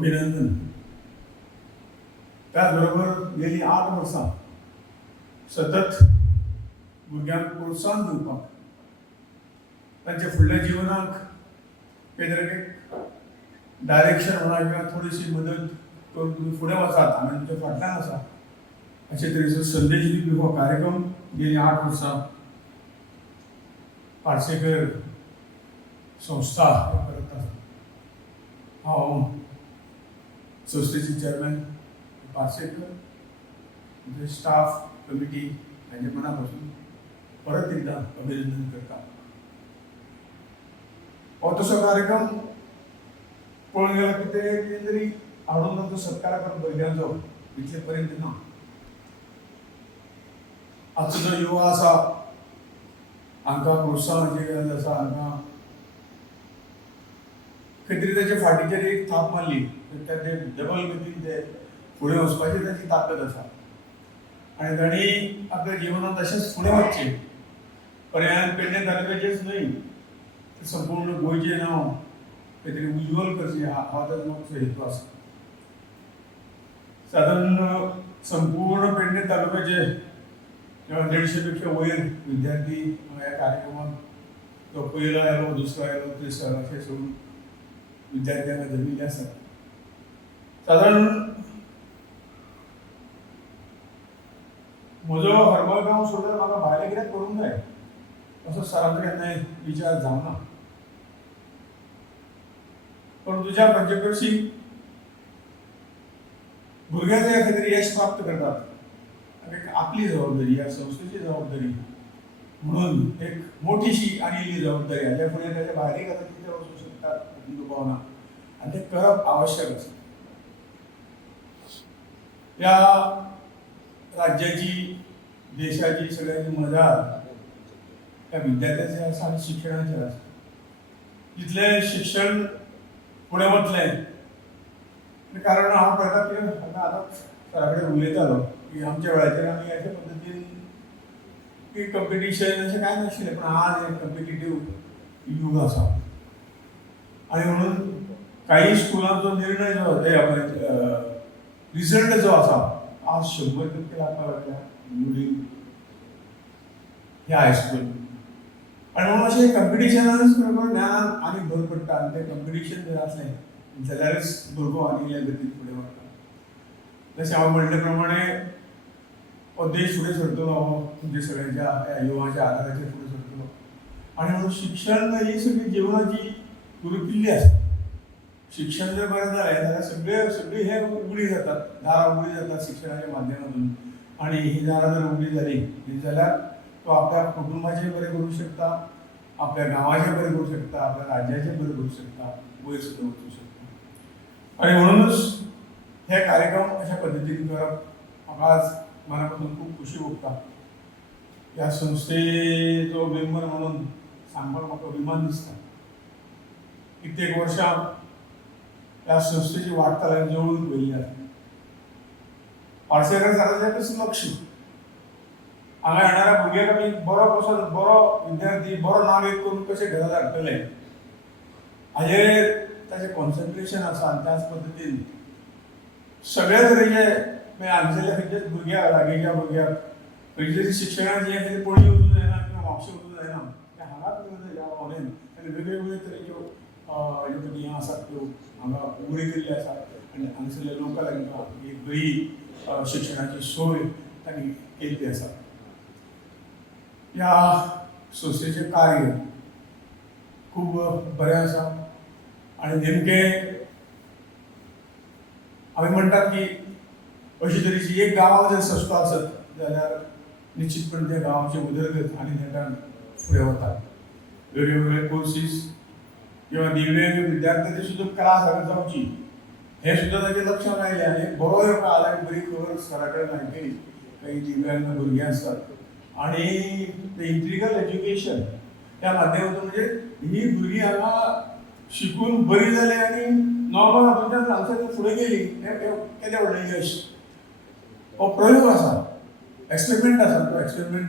अभिनंदन. त्याचबरोबर गेली 8 वर्सां सतत भुरग्यांक प्रोत्साहन दिवपाक तांच्या फुडल्या जिवनाक कितें डायरेक्शन म्हणा किंवा थोडीशी मदत करून तुम्ही फुडें वचात आमी तुमच्या फाटल्यान आसा अशे तरेचो संदेश दिवपी हो कार्यक्रम गेली 8 वर्सां पार्सेकर संस्था करत आसा. हांव संस्थेचे चेअरमॅन पार्सेकर स्टाफ कमिटी हांचे मना पासून परत एकदा अभिनंदन करता. हो तसो कार्यक्रम पळोवन गेल्यार कितें तरी हाडून तांचो सत्कार करून भुरग्यांचो इतले पर्यंत ना. आजचो जो युवा आसा हांकां प्रोत्साहनाची गरज आसा. हांकां खंय तरी ताचे फाटीचेर एक थाप मारली तर ते डबल गतीन ते फुडें वचपाची ताची ताकद आसा आनी तांणी आपल्या जिवनांत तशेंच फुडें वचचें. पर्यायान पेडणे तालुक्याचेच न्हय तर संपूर्ण गोंयचें नांव खंय तरी उज्वल करचें हा ताचो मागचो हेतू आसा. सादारण संपूर्ण पेडणे तालुक्याचे किंवा 150 पेक्षा वयर विद्यार्थी ह्या कार्यक्रमाक तो पयलो आयलो दुसरो आयलो तिसरो अशें सोडून विद्यार्थ्यांक जमिल्ले आसात. सादारण म्हजो हरमळ गांव सोडून म्हाका भायलें कित्याक करूंक जाय असो सरांचो केन्नाय विचार जावना. पण तुज्या पंचे कडशी भुरगे जे खंय तरी यश प्राप्त करतात एक आपली जबाबदारी ह्या संस्थेची जबाबदारी म्हणून एक मोठीशी आनी इल्ली जबाबदारी हाच्या फुडें ताच्या भायरय कदाचित ते वचूंक शकतात हातूंत दुबाव ना आनी तें करप आवश्यक आसा. ह्या राज्याची देशाची सगळ्यांची मजाल त्या विद्यार्थ्याचे आसा आनी शिक्षणाचेर आसा. जितलें शिक्षण फुडें वतलें कारण हांव पळयता की आतां सरा कडेन उलयतालो की आमच्या वेळाचेर आमी अशे पद्दतीन की कंपिटिशन अशें कांय नाशिल्लें पण आज एक कंपिटिटीव युग आसा आनी म्हणून काही स्कुलांचो निर्णय जो रिजल्ट जो आसा आज 100% लागता मुली ह्या हायस्कूल आनी म्हणून अशें कंपिटिशनानूच ज्ञानान आनी भर पडटा आनी तें कंपिटिशन जर आसलें जाल्यारच भुरगो आनी इल्ल्या गतीन फुडें वता. जशें हांव म्हणले प्रमाणे हो देश फुडें सरतलो म्हणजे सगळ्यांच्या ह्या युवाच्या आदाराचेर फुडें सरतलो आनी म्हणून शिक्षण ही सगळी जिवनाची गुरुकिल्ली आसा. शिक्षण जर बरें जालें जाल्यार सगळी हे उगडी जातात दारां उगडी जातात शिक्षणाच्या माध्यमातून आनी ही दारां जर उगडी जाली जाल्यार तो आपल्या कुटुंबाचें बरें करूंक शकता आपल्या गांवाचें बरें करूंक शकता आपल्या राज्याचें बरें करूंक शकता वयर सुद्दां वचूंक शकता. आनी म्हणूनच हे कार्यक्रम अशा पद्दतीन करप म्हाका आज मना पासून खूब खुशी भोगता. ह्या संस्थेचो मेंबर म्हणून सांगपाक म्हाका अभिमान दिसता. कित्येक वर्सां ह्या संस्थेची वाटचाल हांवें जवळून पळयल्ली आसा. पार्सेकर सराचें कसं लक्ष हांगा येणाऱ्या भुरग्याक आमी बरो विद्यार्थी बरो नागरीक करून कशें घरांत हाडटले हाजेर ताचें कॉन्सन्ट्रेशन आसा आनी त्याच पद्दतीन सगळ्या तरेचे हांगसरल्या खंयच्याच भुरग्याक लागींच्या भुरग्याक खंयच्या शिक्षणाचें कितें पणजी वचूंक जायना किंवा म्हापशें वचूंक जायना तें हांगाच येवं जाय ह्या भावनेन आनी वेगवेगळे तरेच्यो ह्यो पळय ह्यो आसात त्यो हांगा उगडी केल्ल्यो आसात आनी हांगसरल्या लोकांक तांकां एक बरी शिक्षणाची सोय तांणी केल्ली आसा. ह्या संस्थेचें कार्य खूब बरें आसा आनी नेमकें आमी म्हणटात की अशी तरेची एक गांवांत जर संस्था आसत जाल्यार निश्चितपणे त्या गांवाची उदरगत आनी नेटान फुडें वता. वेगवेगळे कोर्सीस किंवा दिव्यांग विद्यार्थ्यांची सुद्दां क्लास हांगा जावची हें सुद्दां ताचें लक्षांत आयलें आनी बरो एक आला बरी खबर सरा कडेन आयकली काही दिव्यांग भुरगीं आसतात आनी इंट्रिगल एज्युकेशन ह्या माध्यमांतून म्हणजे ही भुरगीं हांगा शिकून बरी जाली आनी नॉर्मल हातूंतल्यान हांगसर फुडें गेली केदें व्हडलें यश. हो प्रयोग आसा एक्सपेरिमेंट आसा तो एक्सपेरिमेंट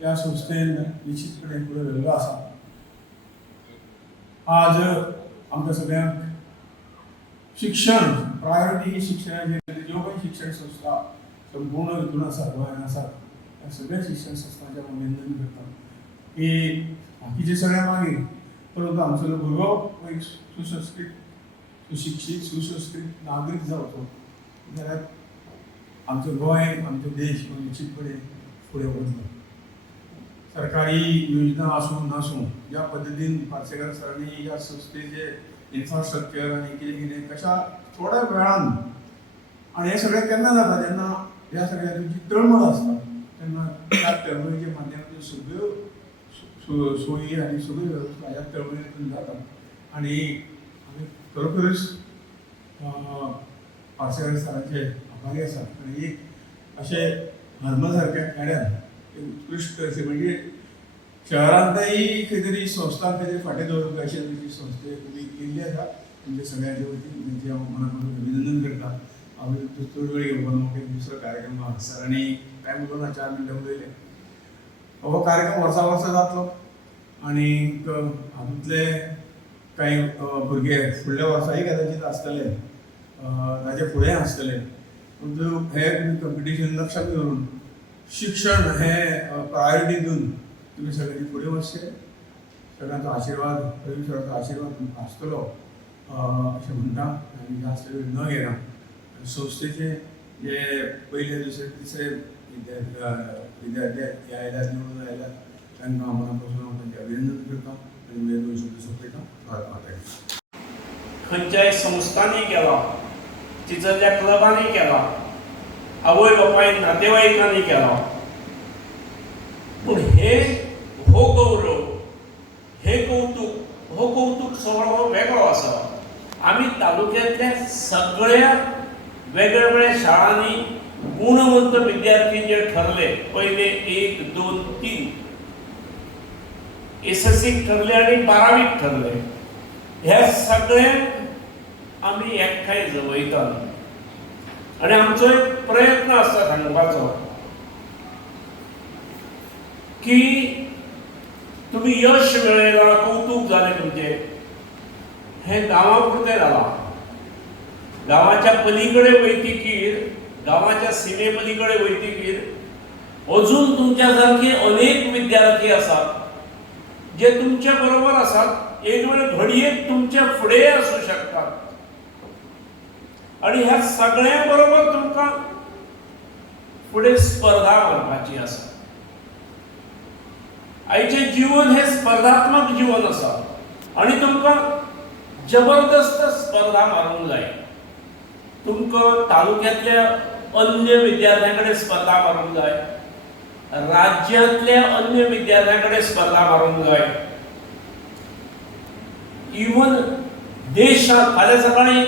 ह्या संस्थेन निश्चितपणे फुडें व्हेल्लो आसा. आज आमकां सगळ्यांक शिक्षण प्रायोरिटी ही शिक्षणाची ज्यो काही शिक्षण संस्था संपूर्ण हितून आसात गोंयांत आसात त्या सगळ्या शिक्षण संस्थांच्या अभिनंदन करता की बाकीचे सगळे मागीर परंतु आमचो भुरगो एक सुसंस्कृत सुशिक्षीत सुसंस्कृत नागरीक जावचो जाल्यार आमचो गोंय आमचो देश निश्चितपणे फुडें वतलो. सरकारी योजना आसूं नासूं ज्या पद्दतीन पार्सेकर सरांनी ह्या संस्थेचे इन्फ्रास्ट्रक्चर आनी कितें कितें कशा थोड्या वेळान आनी हे सगळें केन्ना जाता जेन्ना ह्या सगळ्या तुमची तळमळ आसता तेन्ना त्या तळमळीच्या माध्यमांतल्यान सगळ्यो सोयी आनी सगळ्यो वेवस्था ह्या तळमळींतून जातात आनी आमी खरोखरच पार्सेकर सरांचे आभारी आसात. आनी एक अशें हर्म सारक्या खेड्यान उत्कृश्ट अशें म्हणजे शहरांतय खंय तरी संस्था खंय तरी फाटीं दवरप अशें तरेची संस्थे तुमी केल्ली आसा तुमचे सगळ्यांचे वतीन म्हणजे हांव मनापासून अभिनंदन करता. हांवें चड वेळ घेवपाक नको दुसरो कार्यक्रम आहा सरांनी टायम उलोवना 4 मिनटां उलयले. हो कार्यक्रम वर्सा वर्सा जातलो आनी हातूंतले कांय भुरगे फुडल्या वर्साय कदाचित आसतले ताचे फुडें आसतले परंतु हे कंपिटिशन लक्षात दवरून शिक्षण हे प्रायोरिटी दिवन तुम्ही सगळ्यांनी फुडें वचचे सगळ्यांचो आशिर्वाद सरांचो आशिर्वाद तुमकां आसतलो अशें म्हणटा आनी जास्त वेळ न घेना संस्थेचे जे पयले दुसरे तिसरे विद्यार्थी आयल्यात निवडून आयल्यात तांकां मना पासून हांव तांचें अभिनंदन करता आनी म्हजे 2 शब्द सोंपयता. भारत माता की खंयच्याय संस्थांनी केला तितल्या क्लबांनी केला आवय बापाय नातेवाईकांनी केला पूण हो गौरव हे कौतुक सगळो वेगळो आसा. आमी तालुक्यांतल्या सगळ्या वेगवेगळ्या शाळांनी गुणवंत विद्यार्थी जे ठरले पहिले 1, 2, 3 एसएससीक ठरले आनी 12वीक ठरले ह्या सगळ्यांक आमी एकठांय जमयतात आनी आमचो एक प्रयत्न आसता सांगपाचो की तुम्ही यश मेळयलां कौतुक जालें तुमचें हें गांवा पुरतें जालां. गांवाच्या पलीकडे वयतकीर गांवाच्या सीमे पलीकडे वयतकीर अजून तुमच्या सारके अनेक विद्यार्थी आसात जे तुमच्या बरोबर आसात एक वेळ घडयेक तुमच्या फुडें आसूं शकतात आणि ह्या सगळ्या बरोबर तुमकां फुडें स्पर्धा करपाची आसा. आयचें जीवन हे स्पर्धात्मक जीवन आसा आणि तुमकां जबरदस्त स्पर्धा मारूंक जाय. तुमकां तालुक्यांतल्या अन्य विद्यार्थ्यां कडेन स्पर्धा मारूंक जाय, राज्यांतल्या अन्य विद्यार्थ्यां कडेन स्पर्धा मारूंक जाय, इवन देशांत फाल्यां सकाळीं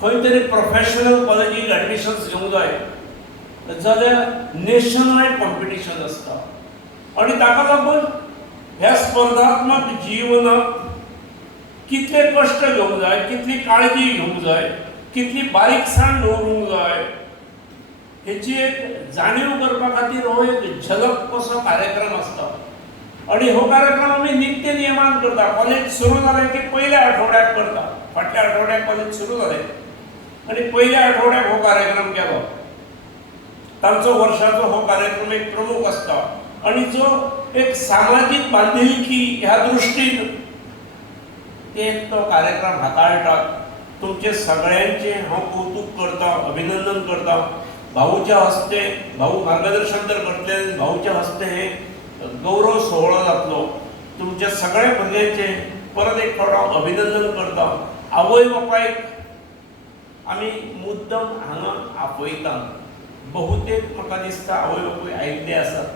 खंय तरी प्रोफेशनल कॉलेजीक एडमिशन्स घेवंक जाय जाल्यार नेशन वायड कॉम्पिटिशन आसता आणि ताका लागून ह्या स्पर्धात्मक जीवनात कितले कश्ट घेवंक जाय, कितली काळजी घेवंक जाय, कितली बारीकसाण दवरूंक जाय हेची एक जाणीव करपा खातीर हो एक झलक कसो कार्यक्रम आसता. आणि हो कार्यक्रम आमी नित्य नियमान करता. कॉलेज सुरू जालें की पयल्या आठवड्याक करता. फाटल्या आठवड्याक कॉलेज सुरू जालें आणि पयल्या आठवड्याक हो कार्यक्रम केलो. तांचो वर्साचो हो कार्यक्रम एक प्रमुख आसता आणि जो एक सामाजिक बांधिलकी ह्या दृश्टीन ते तो कार्यक्रम हाताळटात. तुमचे सगळ्यांचे हांव कौतुक करता, अभिनंदन करता. भाऊच्या हस्ते भाऊ मार्गदर्शन तर करतले, भाऊच्या हस्ते हे गौरव सोहळो जातलो. तुमच्या सगळ्या भुरग्यांचे परत एक फावट हांव अभिनंदन करता. आवय बापायक आमी मुद्दम हांगा आपयता. बहुतेक म्हाका दिसता आवय बापूय आयिल्ले आसात.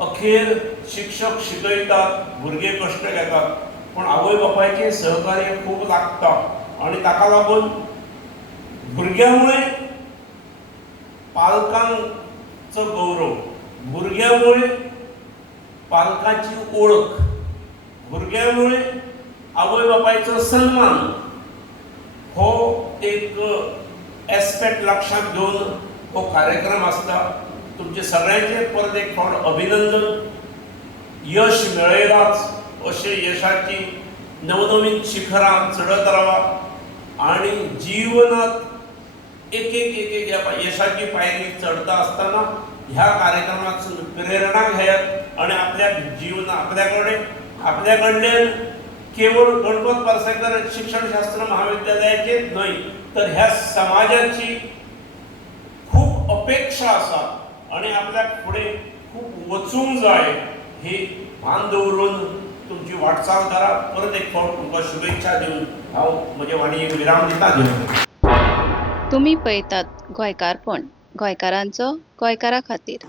अखेर शिक्षक शिकयतात, भुरगे कश्ट घेतात पण आवय बापायचें सहकार्य खूब लागता आणि ताका लागून भुरग्यामुळे पालकांचो गौरव, भुरग्यामुळे पालकांची ओळख, भुरग्यामुळे आवय बापायचो सन्मान हो एक एस्पेक्ट लक्षात घेऊन हो कार्यक्रम आसता. तुमचे सगळ्यांचे परत एक फावट अभिनंदन. यश मेळयलाच अशें यशाची नवनवीन शिखरां चडत रावा आणि जीवनात एक एक एक एक यशाची पायरी चढता असताना ह्या कार्यक्रमात प्रेरणा घेत आणि आपल्या जीवन आपल्याकडले केवळ गणपत पार्सेकर शिक्षणशास्त्र महाविद्यालयाचे नाही तर ह्या समाजाची खूप अपेक्षा आसा आणि आपल्या पुढे खूप वचूंक जाय ही भान दवरून तुमची वाटचाल करा. परत एक फावट तुमकां शुभेच्छा दिवन हांव म्हजे वाणयेक विराम दिता. देव तुम्ही पळयतात गोंयकारपण, गोंयकारांचो गोंयकारा खातीर.